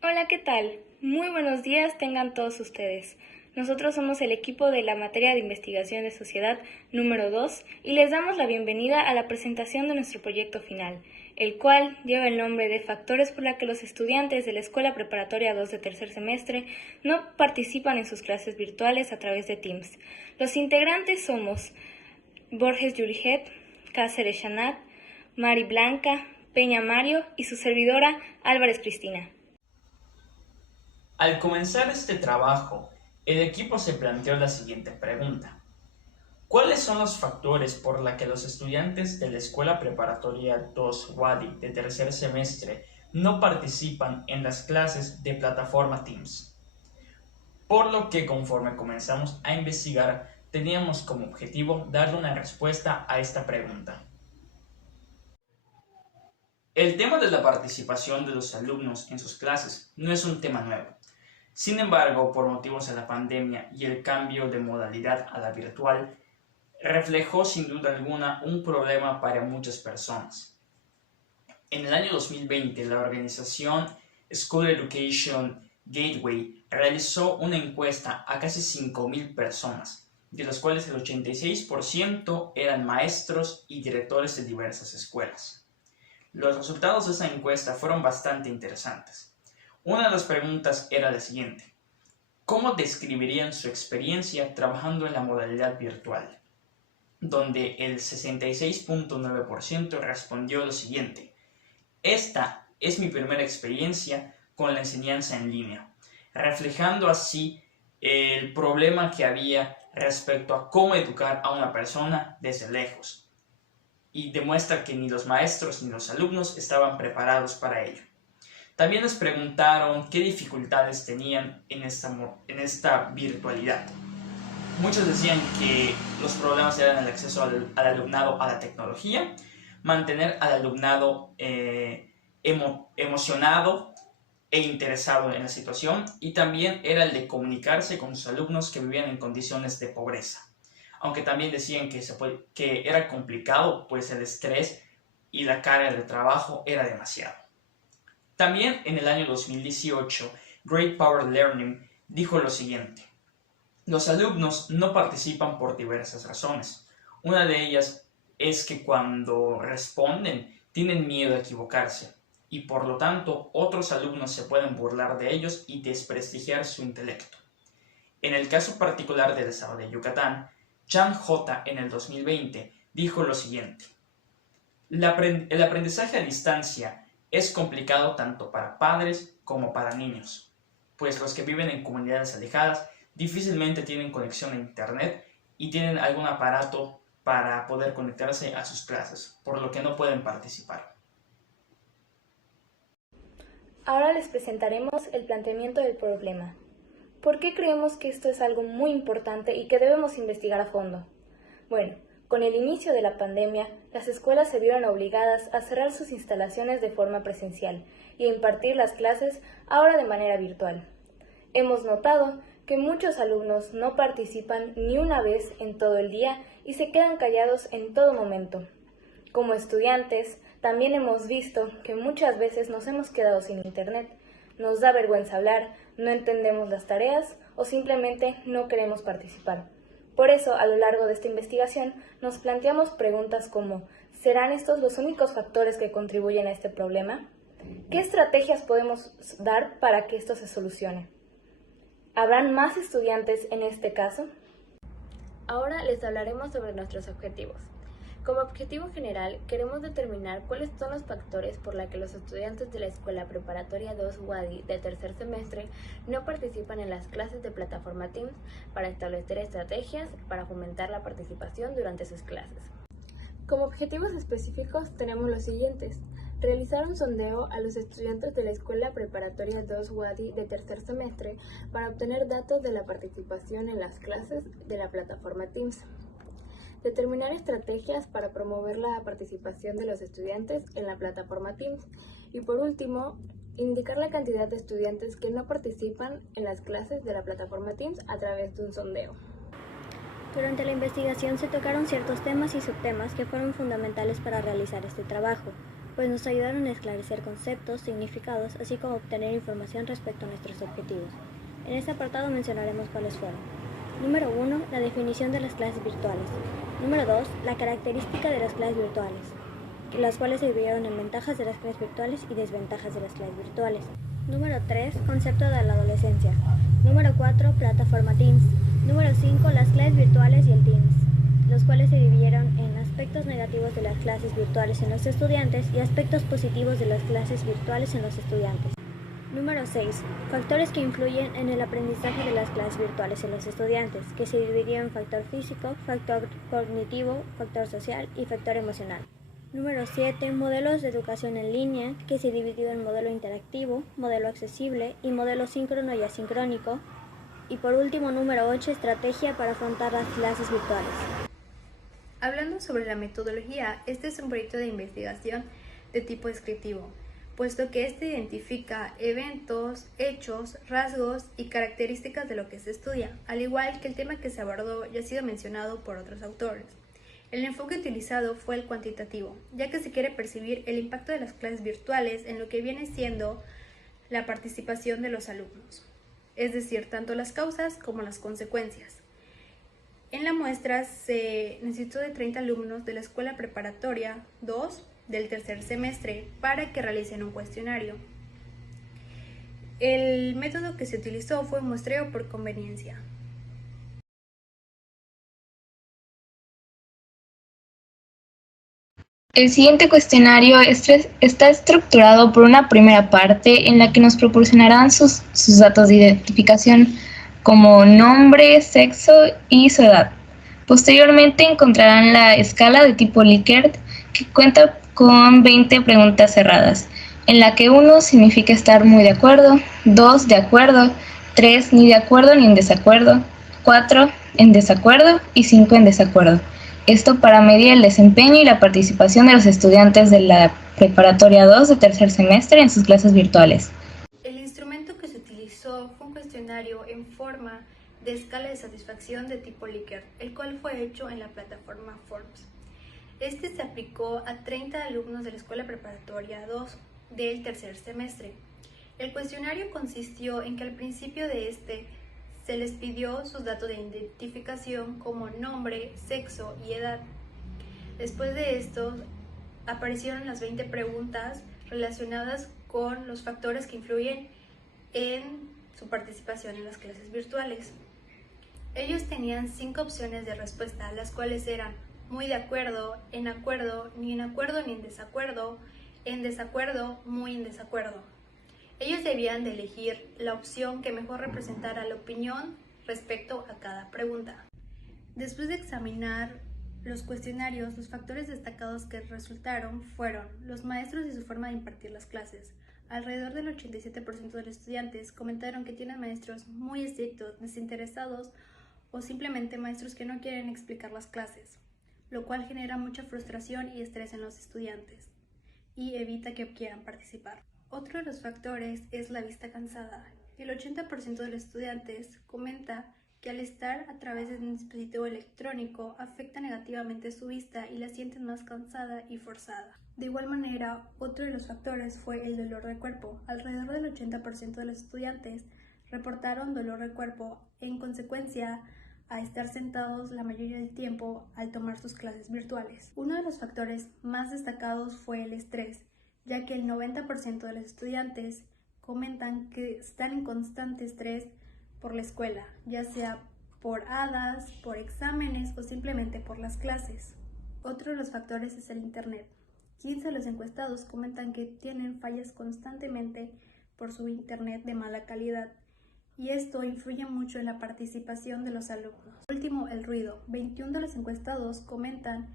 Hola, ¿qué tal? Muy buenos días tengan todos ustedes. Nosotros somos el equipo de la materia de investigación de sociedad número 2 y les damos la bienvenida a la presentación de nuestro proyecto final, el cual lleva el nombre de Factores por la que los estudiantes de la Escuela Preparatoria 2 de tercer semestre no participan en sus clases virtuales a través de Teams. Los integrantes somos Borges Yulijet, Cáceres Shanat, Mari Blanca, Peña Mario y su servidora Álvarez Cristina. Al comenzar este trabajo, el equipo se planteó la siguiente pregunta. ¿Cuáles son los factores por los que los estudiantes de la Escuela Preparatoria 2 Wadi de tercer semestre no participan en las clases de plataforma Teams? Por lo que conforme comenzamos a investigar, teníamos como objetivo darle una respuesta a esta pregunta. El tema de la participación de los alumnos en sus clases no es un tema nuevo. Sin embargo, por motivos de la pandemia y el cambio de modalidad a la virtual, reflejó sin duda alguna un problema para muchas personas. En el año 2020, la organización School Education Gateway realizó una encuesta a casi 5.000 personas, de las cuales el 86% eran maestros y directores de diversas escuelas. Los resultados de esa encuesta fueron bastante interesantes. Una de las preguntas era la siguiente: ¿cómo describirían su experiencia trabajando en la modalidad virtual? Donde el 66.9% respondió lo siguiente: esta es mi primera experiencia con la enseñanza en línea, reflejando así el problema que había respecto a cómo educar a una persona desde lejos, y demuestra que ni los maestros ni los alumnos estaban preparados para ello. También les preguntaron qué dificultades tenían en esta virtualidad. Muchos decían que los problemas eran el acceso al alumnado a la tecnología, mantener al alumnado emocionado e interesado en la situación, y también era el de comunicarse con sus alumnos que vivían en condiciones de pobreza. Aunque también decían que era complicado, pues el estrés y la carga de trabajo era demasiado. También en el año 2018, Great Power Learning dijo lo siguiente: los alumnos no participan por diversas razones. Una de ellas es que cuando responden tienen miedo a equivocarse, y por lo tanto otros alumnos se pueden burlar de ellos y desprestigiar su intelecto. En el caso particular del estado de Yucatán, Chan J. en el 2020 dijo lo siguiente: el aprendizaje a distancia es complicado tanto para padres como para niños, pues los que viven en comunidades alejadas difícilmente tienen conexión a internet y tienen algún aparato para poder conectarse a sus clases, por lo que no pueden participar. Ahora les presentaremos el planteamiento del problema. ¿Por qué creemos que esto es algo muy importante y que debemos investigar a fondo? Bueno, con el inicio de la pandemia, las escuelas se vieron obligadas a cerrar sus instalaciones de forma presencial y a impartir las clases ahora de manera virtual. Hemos notado que muchos alumnos no participan ni una vez en todo el día y se quedan callados en todo momento. Como estudiantes, también hemos visto que muchas veces nos hemos quedado sin internet. Nos da vergüenza hablar, no entendemos las tareas o simplemente no queremos participar. Por eso, a lo largo de esta investigación, nos planteamos preguntas como: ¿serán estos los únicos factores que contribuyen a este problema? ¿Qué estrategias podemos dar para que esto se solucione? ¿Habrán más estudiantes en este caso? Ahora les hablaremos sobre nuestros objetivos. Como objetivo general, queremos determinar cuáles son los factores por los que los estudiantes de la Escuela Preparatoria 2 Wadi de tercer semestre no participan en las clases de plataforma Teams, para establecer estrategias para fomentar la participación durante sus clases. Como objetivos específicos tenemos los siguientes: realizar un sondeo a los estudiantes de la Escuela Preparatoria 2 Wadi de tercer semestre para obtener datos de la participación en las clases de la plataforma Teams. Determinar estrategias para promover la participación de los estudiantes en la plataforma Teams. Y por último, indicar la cantidad de estudiantes que no participan en las clases de la plataforma Teams a través de un sondeo. Durante la investigación se tocaron ciertos temas y subtemas que fueron fundamentales para realizar este trabajo. pues nos ayudaron a esclarecer conceptos, significados, así como obtener información respecto a nuestros objetivos. En este apartado mencionaremos cuáles fueron. Número 1. La definición de las clases virtuales. Número 2. La característica de las clases virtuales, las cuales se dividieron en ventajas de las clases virtuales y desventajas de las clases virtuales. Número 3. Concepto de la adolescencia. Número 4. Plataforma Teams. Número 5. Las clases virtuales y el Teams, los cuales se dividieron en aspectos negativos de las clases virtuales en los estudiantes y aspectos positivos de las clases virtuales en los estudiantes. Número 6. Factores que influyen en el aprendizaje de las clases virtuales en los estudiantes, que se dividió en factor físico, factor cognitivo, factor social y factor emocional. Número 7. Modelos de educación en línea, que se dividió en modelo interactivo, modelo accesible y modelo síncrono y asincrónico. Y por último, número 8. Estrategia para afrontar las clases virtuales. Hablando sobre la metodología, este es un proyecto de investigación de tipo descriptivo, puesto que este identifica eventos, hechos, rasgos y características de lo que se estudia, al igual que el tema que se abordó ya ha sido mencionado por otros autores. El enfoque utilizado fue el cuantitativo, ya que se quiere percibir el impacto de las clases virtuales en lo que viene siendo la participación de los alumnos, es decir, tanto las causas como las consecuencias. En la muestra se necesitó de 30 alumnos de la Escuela Preparatoria 2 del tercer semestre para que realicen un cuestionario. El método que se utilizó fue un muestreo por conveniencia. El siguiente cuestionario está estructurado por una primera parte en la que nos proporcionarán sus datos de identificación, como nombre, sexo y su edad. Posteriormente encontrarán la escala de tipo Likert, que cuenta con 20 preguntas cerradas, en la que 1 significa estar muy de acuerdo, 2 de acuerdo, 3 ni de acuerdo ni en desacuerdo, 4 en desacuerdo y 5 en desacuerdo. Esto para medir el desempeño y la participación de los estudiantes de la Preparatoria 2 de tercer semestre en sus clases virtuales. El instrumento que se utilizó fue un cuestionario en forma de escala de satisfacción de tipo Likert, el cual fue hecho en la plataforma Forms. Este se aplicó a 30 alumnos de la Escuela Preparatoria 2 del tercer semestre. El cuestionario consistió en que al principio de se les pidió sus datos de identificación como nombre, sexo y edad. Después de esto aparecieron las 20 preguntas relacionadas con los factores que influyen en su participación en las clases virtuales. Ellos tenían 5 opciones de respuesta, las cuales eran muy de acuerdo, ni en acuerdo ni en desacuerdo, muy en desacuerdo. Ellos debían de elegir la opción que mejor representara la opinión respecto a cada pregunta. Después de examinar los cuestionarios, los factores destacados que resultaron fueron los maestros y su forma de impartir las clases. Alrededor del 87% de los estudiantes comentaron que tienen maestros muy estrictos, desinteresados o simplemente maestros que no quieren explicar las clases, lo cual genera mucha frustración y estrés en los estudiantes y evita que quieran participar. Otro de los factores es la vista cansada. El 80% de los estudiantes comenta que al estar a través de un dispositivo electrónico afecta negativamente su vista y la sienten más cansada y forzada. De igual manera, otro de los factores fue el dolor de cuerpo. Alrededor del 80% de los estudiantes reportaron dolor de cuerpo en consecuencia a estar sentados la mayoría del tiempo al tomar sus clases virtuales. Uno de los factores más destacados fue el estrés, ya que el 90% de los estudiantes comentan que están en constante estrés por la escuela, ya sea por hadas, por exámenes o simplemente por las clases. Otro de los factores es el internet. 15 de los encuestados comentan que tienen fallas constantemente por su internet de mala calidad, y esto influye mucho en la participación de los alumnos. Por último, el ruido. 21 de los encuestados comentan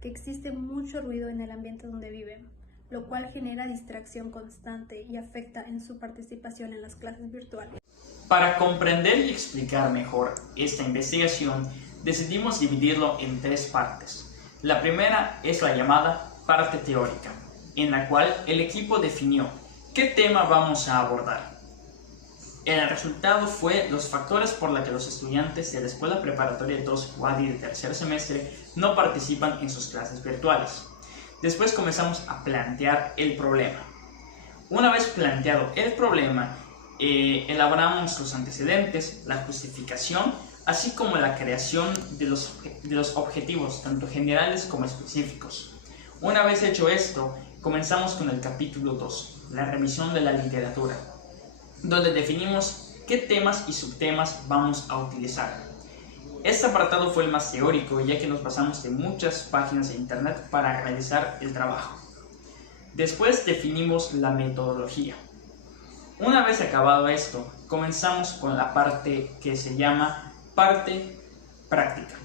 que existe mucho ruido en el ambiente donde viven, lo cual genera distracción constante y afecta en su participación en las clases virtuales. Para comprender y explicar mejor esta investigación, decidimos dividirlo en 3 partes. La primera es la llamada parte teórica, en la cual el equipo definió qué tema vamos a abordar. El resultado fue los factores por los que los estudiantes de la Escuela Preparatoria 2 UADY de tercer semestre no participan en sus clases virtuales. Después comenzamos a plantear el problema. Una vez planteado el problema, elaboramos los antecedentes, la justificación, así como la creación de los objetivos, tanto generales como específicos. Una vez hecho esto, comenzamos con el capítulo 2, la revisión de la literatura, donde definimos qué temas y subtemas vamos a utilizar. Este apartado fue el más teórico, ya que nos basamos de muchas páginas de internet para realizar el trabajo. Después definimos la metodología. Una vez acabado esto, comenzamos con la parte que se llama parte práctica.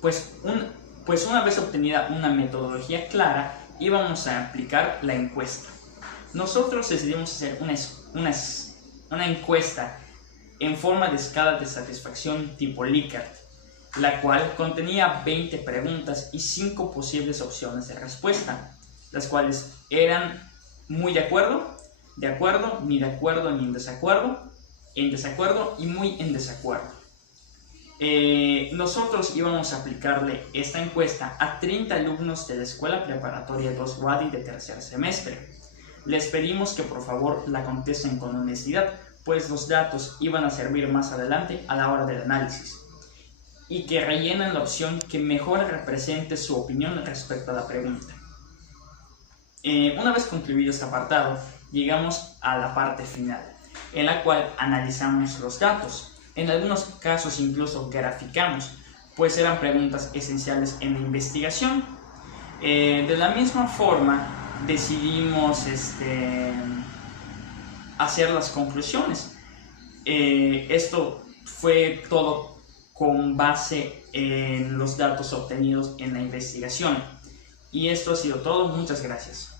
Pues una vez obtenida una metodología clara, íbamos a aplicar la encuesta. Nosotros decidimos hacer una encuesta en forma de escala de satisfacción tipo Likert, la cual contenía 20 preguntas y 5 posibles opciones de respuesta, las cuales eran muy de acuerdo, ni de acuerdo ni en desacuerdo y muy en desacuerdo. Nosotros íbamos a aplicarle esta encuesta a 30 alumnos de la Escuela Preparatoria 2 Wadi de tercer semestre. Les pedimos que por favor la contesten con honestidad, pues los datos iban a servir más adelante a la hora del análisis, y que rellenen la opción que mejor represente su opinión respecto a la pregunta. Una vez concluido este apartado, llegamos a la parte final, en la cual analizamos los datos. En algunos casos incluso graficamos, pues eran preguntas esenciales en la investigación. De la misma forma, decidimos hacer las conclusiones. Esto fue todo con base en los datos obtenidos en la investigación. Y esto ha sido todo. Muchas gracias.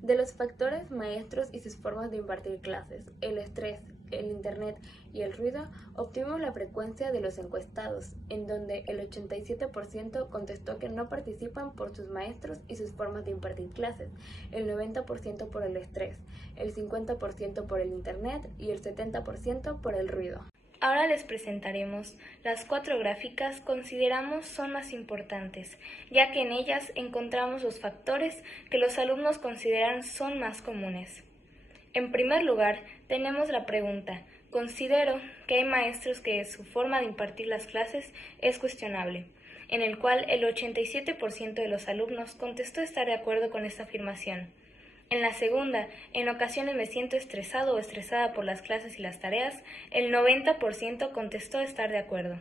De los factores maestros y sus formas de impartir clases, el estrés, el internet y el ruido, obtuvimos la frecuencia de los encuestados, en donde el 87% contestó que no participan por sus maestros y sus formas de impartir clases, el 90% por el estrés, el 50% por el internet y el 70% por el ruido. Ahora les presentaremos las 4 gráficas que consideramos son más importantes, ya que en ellas encontramos los factores que los alumnos consideran son más comunes. En primer lugar, tenemos la pregunta: considero que hay maestros que su forma de impartir las clases es cuestionable, en el cual el 87% de los alumnos contestó estar de acuerdo con esta afirmación. En la segunda, en ocasiones me siento estresado o estresada por las clases y las tareas, el 90% contestó estar de acuerdo.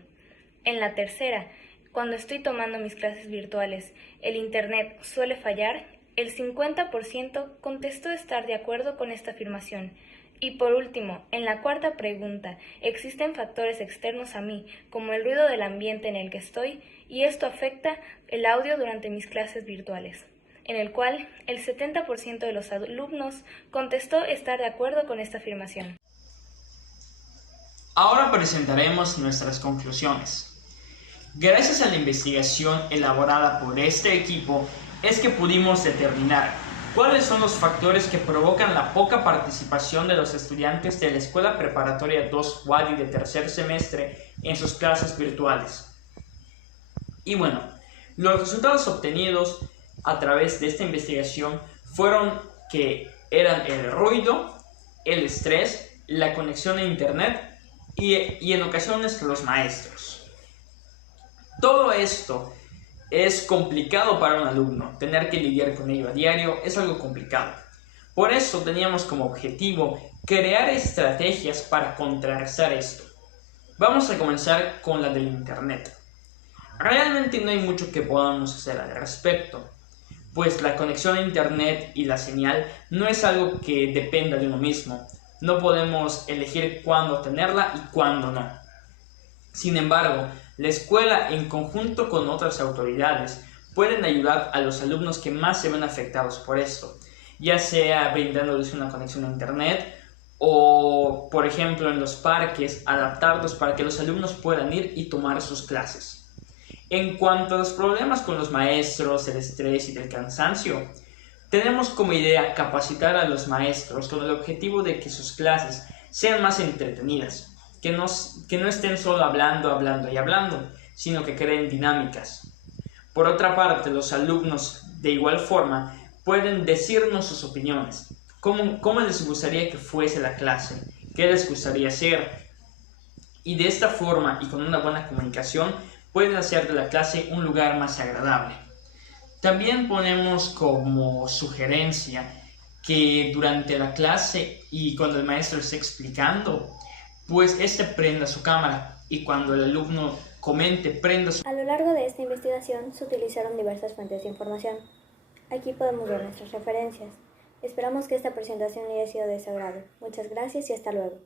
En la tercera, cuando estoy tomando mis clases virtuales, el internet suele fallar, el 50% contestó estar de acuerdo con esta afirmación. Y por último, en la cuarta pregunta, ¿existen factores externos a mí, como el ruido del ambiente en el que estoy, y esto afecta el audio durante mis clases virtuales? En el cual el 70% de los alumnos contestó estar de acuerdo con esta afirmación. Ahora presentaremos nuestras conclusiones. Gracias a la investigación elaborada por este equipo, es que pudimos determinar cuáles son los factores que provocan la poca participación de los estudiantes de la Escuela Preparatoria 2 Wadi de tercer semestre en sus clases virtuales. Y bueno, los resultados obtenidos a través de esta investigación fueron que eran el ruido, el estrés, la conexión a internet y en ocasiones los maestros. Todo esto es complicado para un alumno. Tener que lidiar con ello a diario es algo complicado. Por eso teníamos como objetivo crear estrategias para contrarrestar esto. Vamos a comenzar con la del internet. Realmente no hay mucho que podamos hacer al respecto, pues la conexión a internet y la señal no es algo que dependa de uno mismo. No podemos elegir cuándo tenerla y cuándo no. Sin embargo, la escuela, en conjunto con otras autoridades, pueden ayudar a los alumnos que más se ven afectados por esto, ya sea brindándoles una conexión a internet o, por ejemplo, en los parques, adaptarlos para que los alumnos puedan ir y tomar sus clases. En cuanto a los problemas con los maestros, el estrés y el cansancio, tenemos como idea capacitar a los maestros con el objetivo de que sus clases sean más entretenidas, que no estén solo hablando, sino que creen dinámicas. Por otra parte, los alumnos de igual forma pueden decirnos sus opiniones. ¿Cómo les gustaría que fuese la clase? ¿Qué les gustaría hacer? Y de esta forma y con una buena comunicación pueden hacer de la clase un lugar más agradable. También ponemos como sugerencia que durante la clase y cuando el maestro esté explicando, pues prenda su cámara y cuando el alumno comente, prenda su... A lo largo de esta investigación se utilizaron diversas fuentes de información. Aquí podemos ver nuestras referencias. Esperamos que esta presentación le haya sido de su agrado. Muchas gracias y hasta luego.